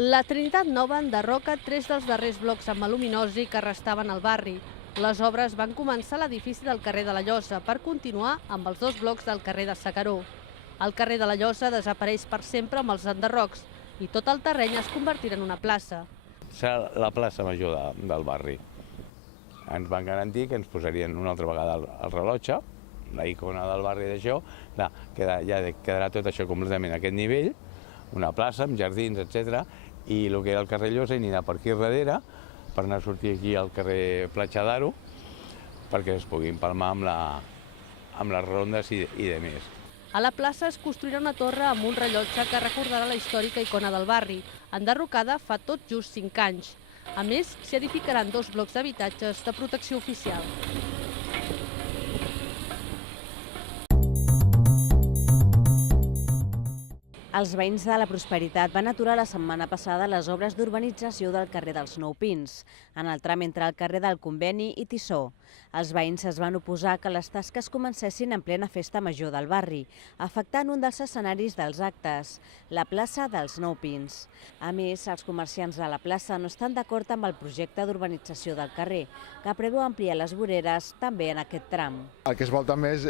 La Trinitat Nova enderroca 3 dels darrers blocs amb aluminosi que restaven al barri. Les obres van començar a l'edifici del carrer de la Llosa per continuar amb els 2 blocs del carrer de S'Agaró. El carrer de la Llosa desapareix per sempre amb els enderrocs i tot el terreny es convertirà en una plaça. Serà la plaça major del barri. Ens van garantir que ens posarien una altra vegada el rellotge, la icona del barri d'això, ja quedarà tot això completament a aquest nivell, una plaça amb jardins, etc. I el que era el carrer Llosa anirà per aquí darrere, per anar a sortir aquí al carrer Platja d'Aro, perquè es pugui empalmar amb les rondes i de més. A la plaça es construirà una torre amb un rellotge que recordarà la històrica icona del barri, enderrocada fa tot just 5 anys. A més, s'hi edificaran 2 blocs d'habitatges de protecció oficial. Els veïns de la Prosperitat van aturar la setmana passada les obres d'urbanització del carrer dels Nou Pins, en el tram entre el carrer del Conveni i Tissó. Els veïns es van oposar que les tasques comencessin en plena festa major del barri, afectant un dels escenaris dels actes, la plaça dels Nou Pins. A més, els comerciants de la plaça no estan d'acord amb el projecte d'urbanització del carrer, que preveu ampliar les voreres també en aquest tram. El que es vol també és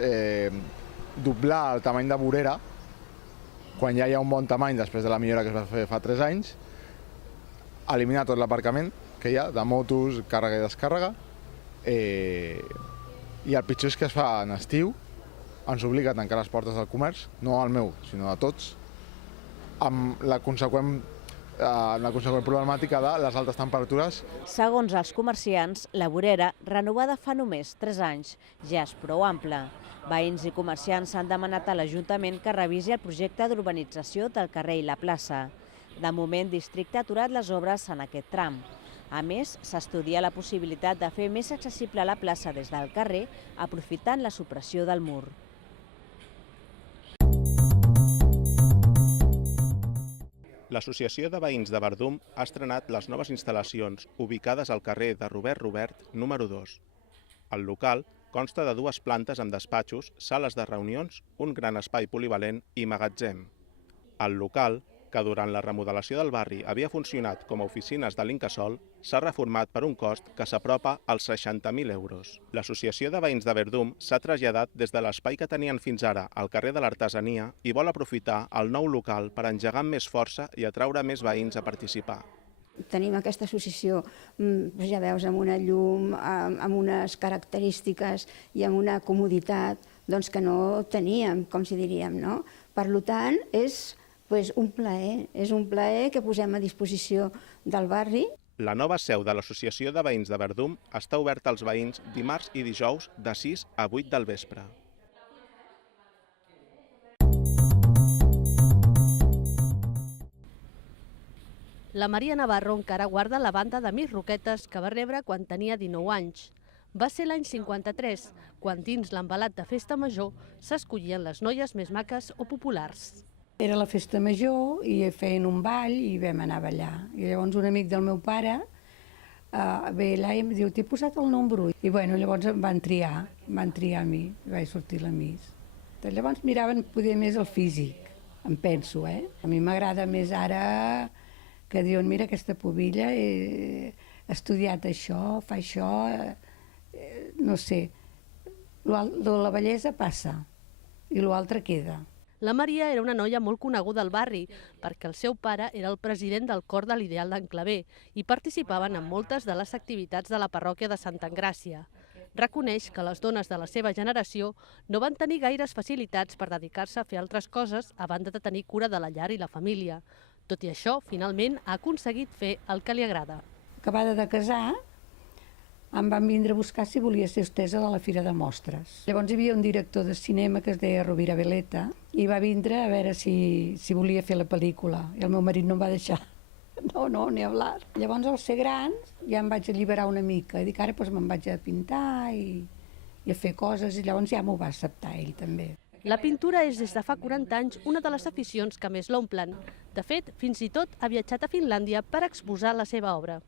doblar el tamany de vorera, quan ja hi ha un bon tamany després de la millora que es va fer fa 3 anys, eliminar tot l'aparcament que hi ha, de motos, càrrega i descàrrega, i el pitjor és que es fa en estiu, ens obliga a tancar les portes del comerç, no al meu, sinó de tots, amb la conseqüent problemàtica de les altes temperatures. Segons els comerciants, la vorera, renovada fa només 3 anys, ja és prou ampla. Veïns i comerciants han demanat a l'Ajuntament que revisi el projecte d'urbanització del carrer i la plaça. De moment, Districte ha aturat les obres en aquest tram. A més, s'estudia la possibilitat de fer més accessible la plaça des del carrer, aprofitant la supressió del mur. L'Associació de Veïns de Verdum ha estrenat les noves instal·lacions ubicades al carrer de Robert Robert, número 2. El local consta de 2 plantes amb despatxos, sales de reunions, un gran espai polivalent i magatzem. El local, que durant la remodelació del barri havia funcionat com a oficines de l'Incasòl, s'ha reformat per un cost que s'apropa als 60.000 euros. L'Associació de Veïns de Verdum s'ha traslladat des de l'espai que tenien fins ara al carrer de l'Artesania i vol aprofitar el nou local per engegar amb més força i atraure més veïns a participar. Tenim aquesta associació, ja veus, amb una llum, amb unes característiques i amb una comoditat que no teníem, com si diríem, no? Per tant, és un plaer que posem a disposició del barri. La nova seu de l'Associació de Veïns de Verdum està oberta als veïns dimarts i dijous de 6 a 8 del vespre. La Maria Navarro encara guarda la banda de Miss Roquetes que va rebre quan tenia 19 anys. Va ser l'any 53, quan dins l'embalat de festa major s'escollien les noies més maques o populars. Era la festa major i feien un ball i vam anar a ballar. I llavors un amic del meu pare ve allà i em diu, t'he posat el número. I llavors em van triar a mi, i vaig sortir la Miss. Llavors miraven poder més el físic, em penso, A mi m'agrada més ara que diuen, mira, aquesta pubilla ha estudiat això, fa això, no sé. La bellesa passa i l'altre queda. La Maria era una noia molt coneguda al barri perquè el seu pare era el president del cor de l'Ideal d'en Clavé i participaven en moltes de les activitats de la parròquia de Santa Engràcia. Reconeix que les dones de la seva generació no van tenir gaires facilitats per dedicar-se a fer altres coses a banda de tenir cura de la llar i la família. Tot i això, finalment ha aconseguit fer el que li agrada. Acabada de casar, em van vindre a buscar si volia ser hostessa de la Fira de Mostres. Llavors hi havia un director de cinema que es deia Rovira Veleta i va vindre a veure si volia fer la pel·lícula i el meu marit no em va deixar. No, ni hablar. Llavors al ser gran ja em vaig alliberar una mica i dic ara me'n vaig a pintar i a fer coses i llavors ja m'ho va acceptar ell també. La pintura és des de fa 40 anys una de les aficions que més l'omplen. De fet, fins i tot ha viatjat a Finlàndia per exposar la seva obra.